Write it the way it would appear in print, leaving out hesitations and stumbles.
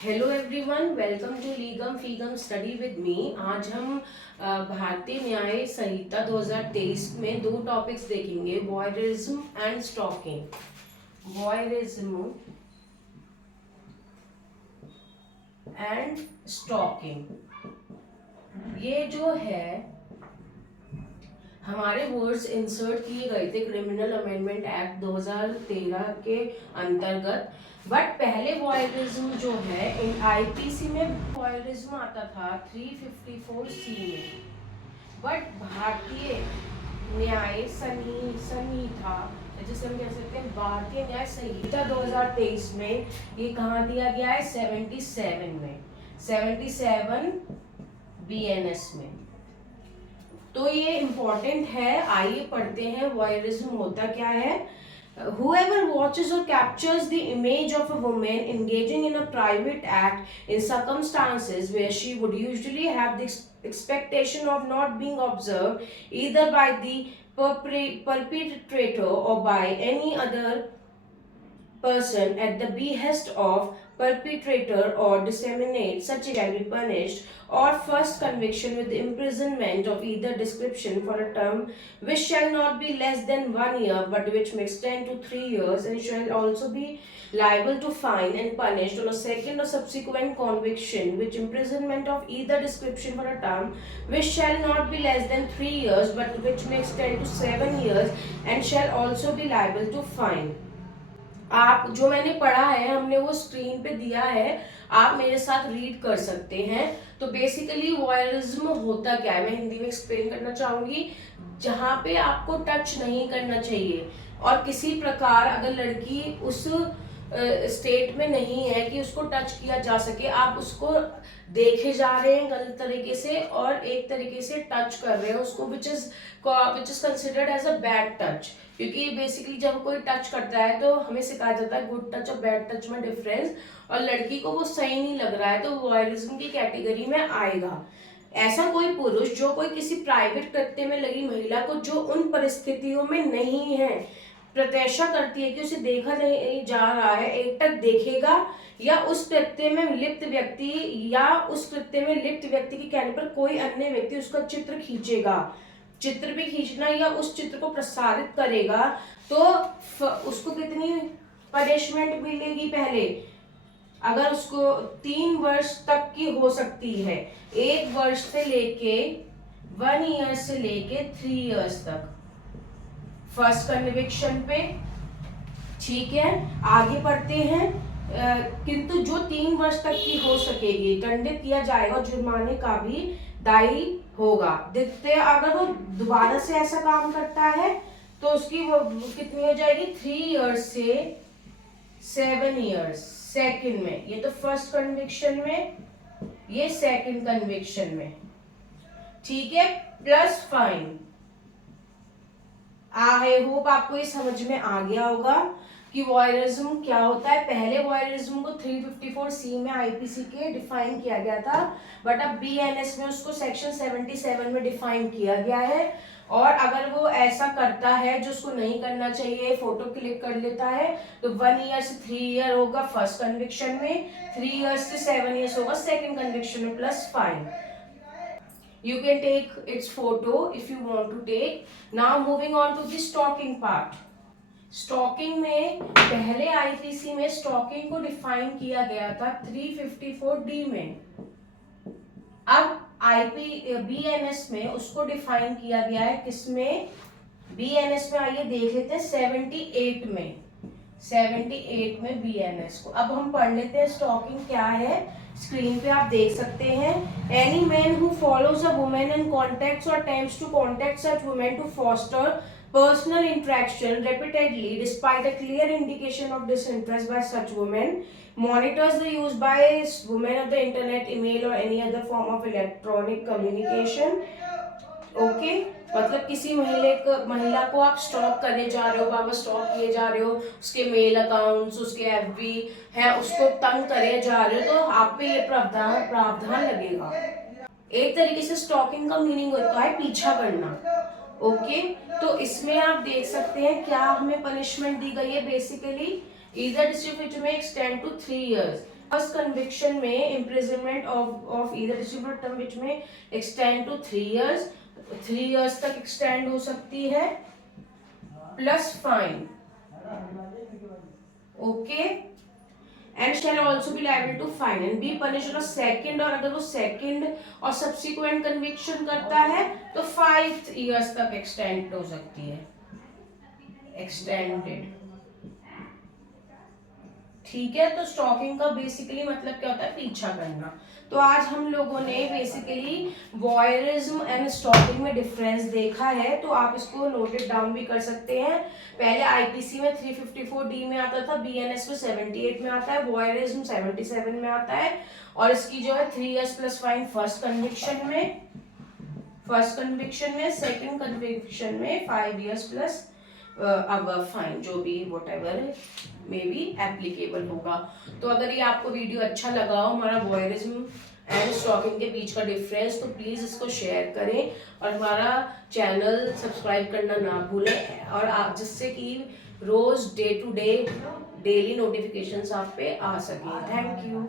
Hello everyone, welcome to लीगम फीगम study with me. आज हम भारतीय न्याय संहिता 2023 में दो टॉपिक्स देखेंगे, voyeurism and stalking. Voyeurism and stalking ये जो है हमारे वर्ड्स इंसर्ट किए गए थे क्रिमिनल अमेंडमेंट एक्ट 2013 के अंतर्गत। बट पहले वॉयरिज्म जो है इन आईपीसी में वॉयरिज्म आता था 354 सी में। बट भारतीय न्याय संहिता जिसे हम कह सकते हैं भारतीय न्याय संहिता 2023 में ये कहाँ दिया गया है? 77 में, 77 बीएनएस में। तो ये इम्पोर्टेंट है, आइए पढ़ते हैं वॉयरिज्म होता क्या है। Whoever watches or captures the image of a woman engaging in a private act in circumstances where she would usually have the expectation of not being observed either by the perpetrator or by any other person at the behest of perpetrator or disseminate such shall be punished or first conviction with imprisonment of either description for a term which shall not be less than 1 year but which may extend to 3 years and shall also be liable to fine and punished on a second or subsequent conviction with imprisonment of either description for a term which shall not be less than 3 years but which may extend to 7 years and shall also be liable to fine। आप जो मैंने पढ़ा है हमने वो screen पे दिया है, आप मेरे साथ रीड कर सकते हैं। तो बेसिकली वॉयरिज्म होता क्या है मैं हिंदी में एक्सप्लेन करना चाहूंगी। जहाँ पे आपको टच नहीं करना चाहिए और किसी प्रकार अगर लड़की उस स्टेट में नहीं है कि उसको टच किया जा सके, आप उसको देखे जा रहे हैं गलत तरीके से और एक तरीके से टच कर रहे हैं उसको, which is considered as a bad touch. क्योंकि बेसिकली जब कोई टच करता है तो हमें सिखाया जाता है गुड टच और बैड टच में डिफरेंस, और लड़की को वो सही नहीं लग रहा है तो वॉयरिज्म की कैटेगरी में आएगा। ऐसा कोई पुरुष जो कोई किसी प्राइवेट कृत्य में लगी महिला को जो उन परिस्थितियों में नहीं है, प्रत्याशा करती है कि उसे देखा नहीं जा रहा है, एकटक देखेगा या उस कृत्य में लिप्त व्यक्ति या उस कृत्य में लिप्त व्यक्ति के कहने पर कोई अन्य व्यक्ति उसका चित्र खींचेगा, चित्र भी खींचना या उस चित्र को प्रसारित करेगा, तो उसको कितनी पनिशमेंट मिलेगी? पहले अगर उसको 3 वर्ष तक की हो सकती है, 1 वर्ष से लेके 1 ईयर से लेके 3 इयर्स तक फर्स्ट कन्विक्शन पे। ठीक है, आगे बढ़ते हैं। किंतु जो 3 वर्ष तक की हो सकेगी दंडित किया जाएगा, जुर्माने का भी दायी होगा। द्वितीय अगर वो दोबारा से ऐसा काम करता है तो उसकी वो कितनी हो जाएगी? 3 इयर्स से 7 इयर्स सेकंड में। ये तो फर्स्ट कन्विक्शन में, ये सेकंड कन्विक्शन में। ठीक है, प्लस फाइन। आई होप आपको ये समझ में आ गया होगा कि वॉयरिज्म क्या होता है। पहले वॉयरिज्म को 354 सी में आईपीसी के डिफाइन किया गया था, बट अब बीएनएस में उसको सेक्शन 77 में डिफाइन किया गया है। और अगर वो ऐसा करता है जो उसको नहीं करना चाहिए, फोटो क्लिक कर लेता है, तो 1 ईयर से 3 ईयर होगा फर्स्ट कन्विक्शन में, 3 इयर्स से 7 इयर्स होगा सेकेंड कन्विक्शन में, plus fine. You can take its photo if you want to take. Now moving on to the stalking part. Stalking में पहले आईपीसी में स्टॉकिंग को डिफाइन किया गया था 354 डी में। अब बीएनएस में उसको डिफाइन किया गया है किसमें? बीएनएस में आइए देख लेते हैं 78 में, 78 में बीएनएस को। अब हम पढ़ लेते हैं स्टॉकिंग क्या है। स्क्रीन पे आप देख सकते हैं, any man who follows a women and contacts और attempts to contact such women to foster personal interaction repeatedly despite a clear indication of disinterest by such women, monitors the use by women of the internet, email or any other form of electronic communication. Okay, मतलब किसी महिला को आप stock करने जा रहे हो, बाबा stock किए जा रहे हो, उसके मेल अकाउंट्स, उसके एफबी है, उसको तंग करे जा रहे हो, तो आप पे ये प्रावधान लगेगा। एक तरीके से स्टॉकिंग का मीनिंग होता है पीछा करना। ओके, तो इसमें आप देख सकते हैं क्या हमें पनिशमेंट दी गई है। Basically either district which may extend to 3 years first conviction में imprisonment of either receiver term which may extend to 3 years, 3 years तक एक्सटेंड हो सकती है, plus fine. Okay. And shall also be liable to fine and be punished on second, और अगर वो second और subsequent conviction करता है तो 5 years तक एक्सटेंड हो सकती है, एक्सटेंडेड. ठीक है. तो स्टॉकिंग का बेसिकली मतलब क्या होता है? पीछा करना. तो आज हम लोगों ने बेसिकली वॉयरिज्म एंड स्टॉकिंग में डिफरेंस देखा है, तो आप इसको नोटेड डाउन भी कर सकते हैं. पहले आईपीसी में 354D में आता था, बीएनएस में 78 में आता है, वॉयरिज्म 77 में आता है, और इसकी जो है 3 years plus fine first conviction में, सेकंड कन्विक्शन में 5 years प्लस अब फाइन, जो भी what ever may be applicable होगा. तो अगर ये आपको वीडियो अच्छा लगा हो, हमारा वॉयरिज्म एंड स्टॉकिंग के बीच का डिफरेंस, तो प्लीज़ इसको शेयर करें और हमारा चैनल सब्सक्राइब करना ना भूलें, और आप जिससे कि रोज़ day to day daily notifications आप पे आ सकें. Thank you.